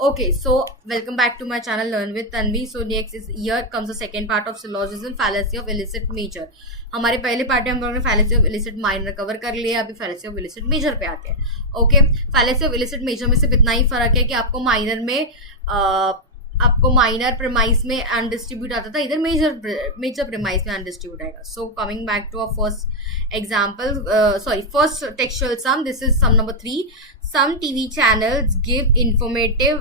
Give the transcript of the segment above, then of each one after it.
Okay, so welcome back to my channel Learn with Tanvi. So next is here comes the second part of syllogism, fallacy of illicit major. हमारे पहले part में हम लोगों ने fallacy of illicit minor cover कर लिया, अभी fallacy of illicit major पे आते हैं. Okay, fallacy of illicit major में सिर्फ इतना ही फर्क है कि आपको माइनर प्रेमाइस में अनडिस्ट्रीब्यूट आता था, इधर मेजर प्रेमाइस में अनडिस्ट्रीब्यूट आएगा. So coming back to our first example, first textual sum. This is sum number 3. Some TV channels give informative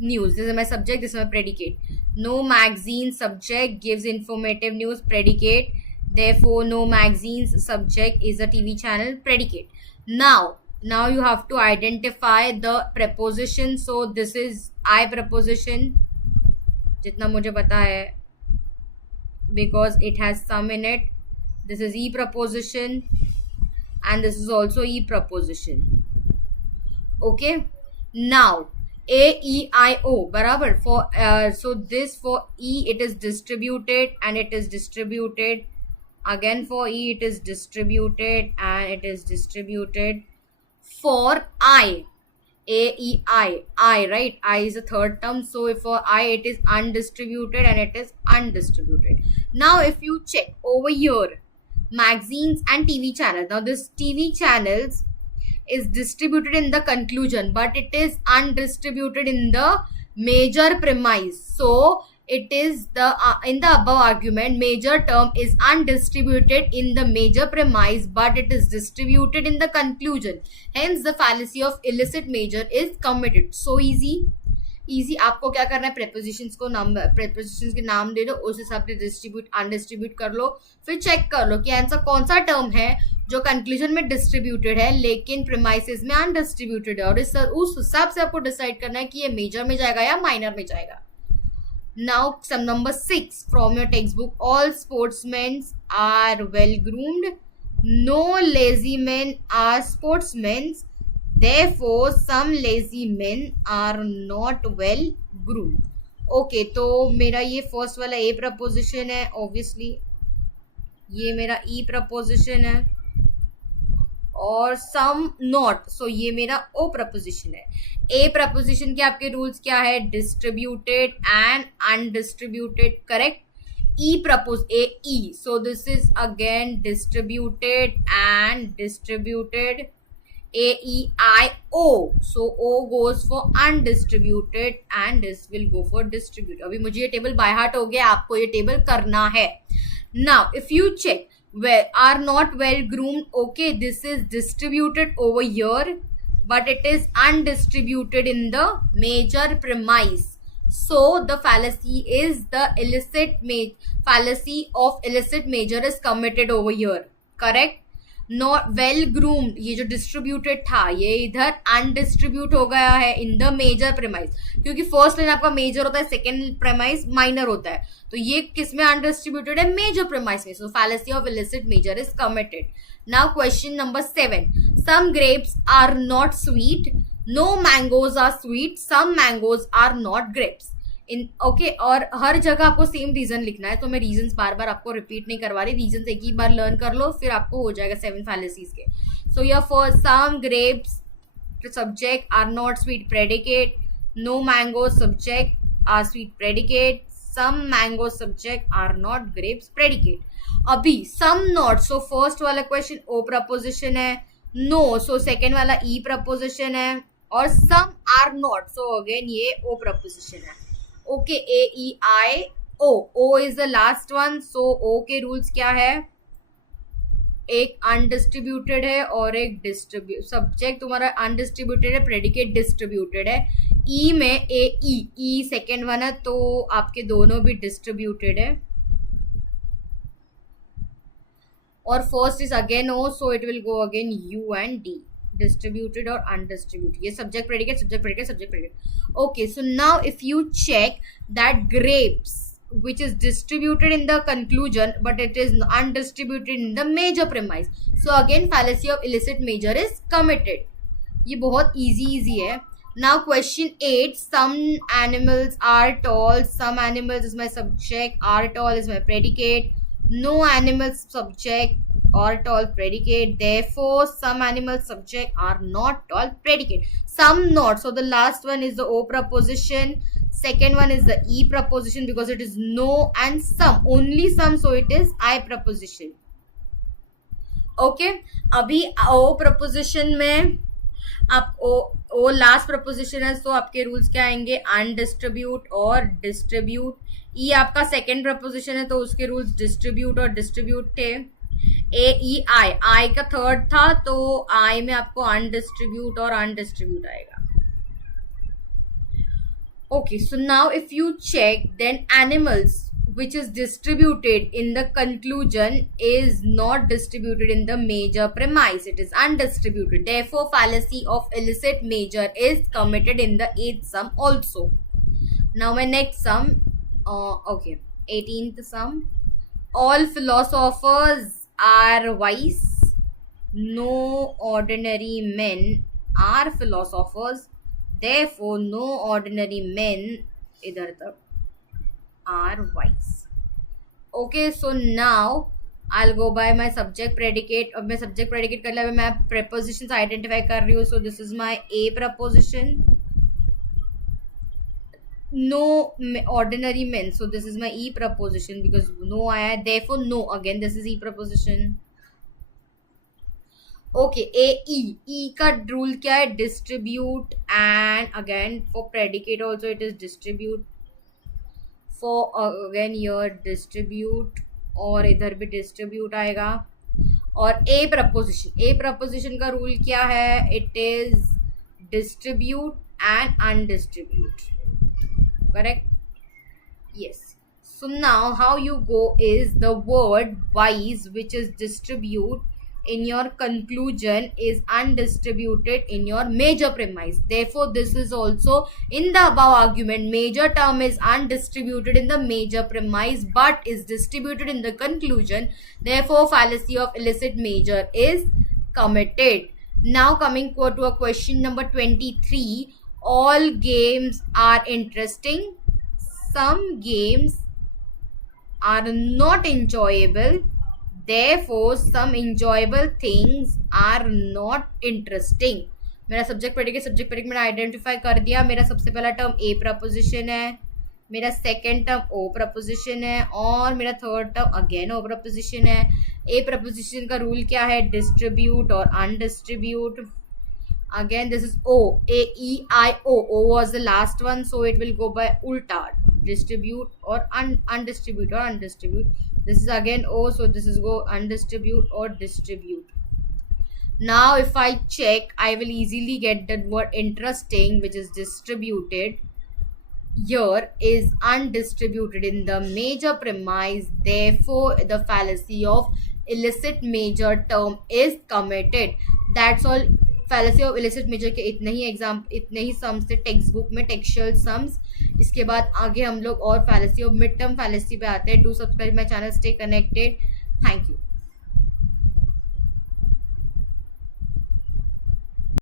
news. This is my subject, this is my predicate. No magazine subject gives informative news, predicate. Therefore, no magazine's subject is a TV channel, predicate. Now you have to identify the preposition. So this is I preposition, जितना मुझे पता है, because it has some in it. This is E preposition and this is also E preposition. Okay, now A E I O barabar for so this for E it is distributed and it is distributed again. For E it is distributed and it is distributed. For I, A E I, right, I is a third term, so for I it is undistributed and it is undistributed. Now if you check over here, magazines and TV channels, now this TV channels is distributed in the conclusion, but it is undistributed in the major premise. So it is the in the above argument, major term is undistributed in the major premise, but it is distributed in the conclusion. Hence the fallacy of illicit major is committed. So easy. आपको क्या करना है, prepositions के नाम दे दो, उस हिसाब से डिस्ट्रीब्यूट अनडिस्ट्रीब्यूट कर लो, फिर चेक कर लो कि आंसर कौन सा टर्म है जो कंक्लूजन में डिस्ट्रीब्यूटेड है लेकिन प्रीमाइसेस में अनडिस्ट्रीब्यूटेड है, और उस हिसाब से आपको डिसाइड करना है कि ये मेजर में जाएगा या माइनर में जाएगा. Now sum number 6 from your text book. All sportsman are well groomed, no lazy man are sportsman, therefore some lazy men are not well groomed. Okay, तो मेरा ये फर्स्ट वाला ए प्रपोजिशन है, ऑब्वियसली ये मेरा ई प्रपोजिशन है, और सम नॉट, सो ये मेरा ओ प्रपोजिशन है. ए प्रपोजिशन के आपके रूल्स क्या है, distributed and undistributed, correct. E propose A E, so this is again distributed and distributed. A E I O, so O goes for undistributed and this will go for distributed. अभी मुझे ये table by heart हो गया, आपको ये table करना है. Now if you check where are not well groomed, okay, this is distributed over here but it is undistributed in the major premise. So the fallacy is the fallacy of illicit major is committed over here, correct. Not well groomed, ये जो distributed था ये इधर अनडिस्ट्रीब्यूट हो गया है in the major premise, क्योंकि first line आपका मेजर होता है, सेकेंड प्रेमाइज माइनर होता है, तो ये किसमें अनडिस्ट्रीब्यूटेड है, मेजर प्रेमाइज में. So fallacy of illicit major is committed. Now question number 7. Some grapes are not sweet, no mangoes are sweet, some mangoes are not grapes. Okay, और हर जगह आपको सेम रीजन लिखना है, तो मैं रीजंस बार बार आपको रिपीट नहीं करवा रही, रीजंस एक ही बार लर्न कर लो फिर आपको हो जाएगा 7 फैलेसीज के. सो या for some grapes subject are not sweet, predicate. No mango subject are sweet, predicate. Some mango subject are not grapes, predicate. अभी सम नॉट, सो फर्स्ट वाला क्वेश्चन ओ प्रपोजिशन है, नो सो सेकेंड वाला E proposition है, और some are not, so again ये O proposition है. Okay, A E I O, O is the last one. So O के rules क्या है, एक अनडिस्ट्रीब्यूटेड है और एक डिस्ट्रीब्यूट. सब्जेक्ट तुम्हारा अनडिस्ट्रीब्यूटेड है, प्रेडिकेट डिस्ट्रीब्यूटेड है. ई में ए ई सेकेंड वन है, तो आपके दोनों भी डिस्ट्रीब्यूटेड है, और first is again O, so it will go again U and D, distributed or undistributed. ये subject predicate subject predicate subject predicate. Okay, so now if you check that grapes which is distributed in the conclusion but it is undistributed in the major premise, so again fallacy of illicit major is committed. ये बहुत easy है. Now question 8. Some animals are tall, some animals is my subject, are tall is my predicate. No animals subject, or tall predicate. Therefore, some animal subject are not tall predicate. Some not. So the last one is the O preposition. Second one is the E preposition because it is no, and some, only some, so it is I preposition. Okay अभी ओ preposition में आप ओ last preposition है, तो आपके rules क्या आएंगे, अनडिस्ट्रीब्यूट और distribute. ई आपका सेकेंड प्रपोजिशन है, तो उसके रूल्स डिस्ट्रीब्यूट और डिस्ट्रीब्यूट थे. ए ई आई का थर्ड था, तो आई में आपको अनडिस्ट्रीब्यूट और अनडिस्ट्रीब्यूट आएगा. Okay, so now if you check, then animals which is distributed in the conclusion is not distributed in the major premise. It is undistributed. Therefore, fallacy of illicit major is committed in the 8th sum also. Now my next sum, okay, 18th sum. All philosophers are wise. No ordinary men are philosophers. Therefore, no ordinary men इधर तक are wise. Okay, so now I'll go by my subject predicate. अब मैं subject predicate कर लिया, मैं prepositions identify कर रही हूँ. So this is my A preposition. No ordinary men. So this is my E preposition because no आया है. Therefore, no. Again, this is E preposition. Okay E का रूल क्या है, distribute. And again for predicate also it is distribute. For again your distribute, और इधर भी distribute आएगा. और ए प्रपोजिशन का रूल क्या है, it is distribute and undistribute. Correct, yes. So now how you go is the word wise which is distribute in your conclusion is undistributed in your major premise. Therefore, this is also in the above argument. Major term is undistributed in the major premise but is distributed in the conclusion. Therefore, fallacy of illicit major is committed. Now coming to a question number 23. All games are interesting. Some games are not enjoyable. Therefore, some enjoyable things are not interesting. मेरा subject predicate मैंने identify कर दिया. मेरा सबसे पहला term ए preposition है, मेरा second term ओ proposition है, और मेरा थर्ड टर्म अगेन ओ प्रपोजिशन है. ए प्रपोजिशन का रूल क्या है, डिस्ट्रीब्यूट और अनडिस्ट्रीब्यूट. Again, this is O. A, E, I, O. O was the last one, so it will go by ulta. Distribute or undistribute or undistribute. This is again O, so this is go undistribute or distribute. Now, if I check, I will easily get the word interesting, which is distributed. Here is undistributed in the major premise. Therefore, the fallacy of illicit major term is committed. That's all. Fallacy of illicit major के इतने ही sums थे text book में, textual sums. इसके बाद आगे हम लोग और fallacy of mid term fallacy पे आते हैं. Do subscribe my channel, stay connected. Thank you.